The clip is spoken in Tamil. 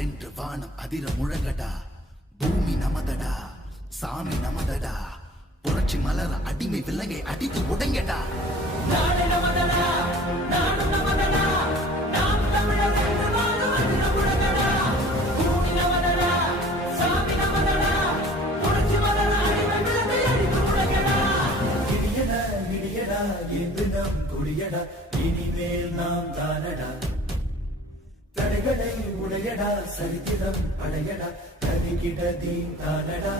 என்று வானம் அதிர முழங்கடா. பூமி நமதடா, சாமி நமதடா. புரட்சி மலர அடிமை விலங்கை அடித்து உடைங்கடா. நாடு நமதடா, நாடு நமதடா, நாம் தமிழர் என்று வாழும் அதிர முழங்கடா. பூமி நமதடா, சாமி நமதடா, புரட்சி மலர அடிமை விலங்கை அடித்து உடைங்கடா. இடியடா இடியடா என்று நாம் கொடியடா, இனிமேல் நாம் தானடா. தடைகளை உடையடா, சரித்திரம் படையடா, கதிகிட தீன் தானடா.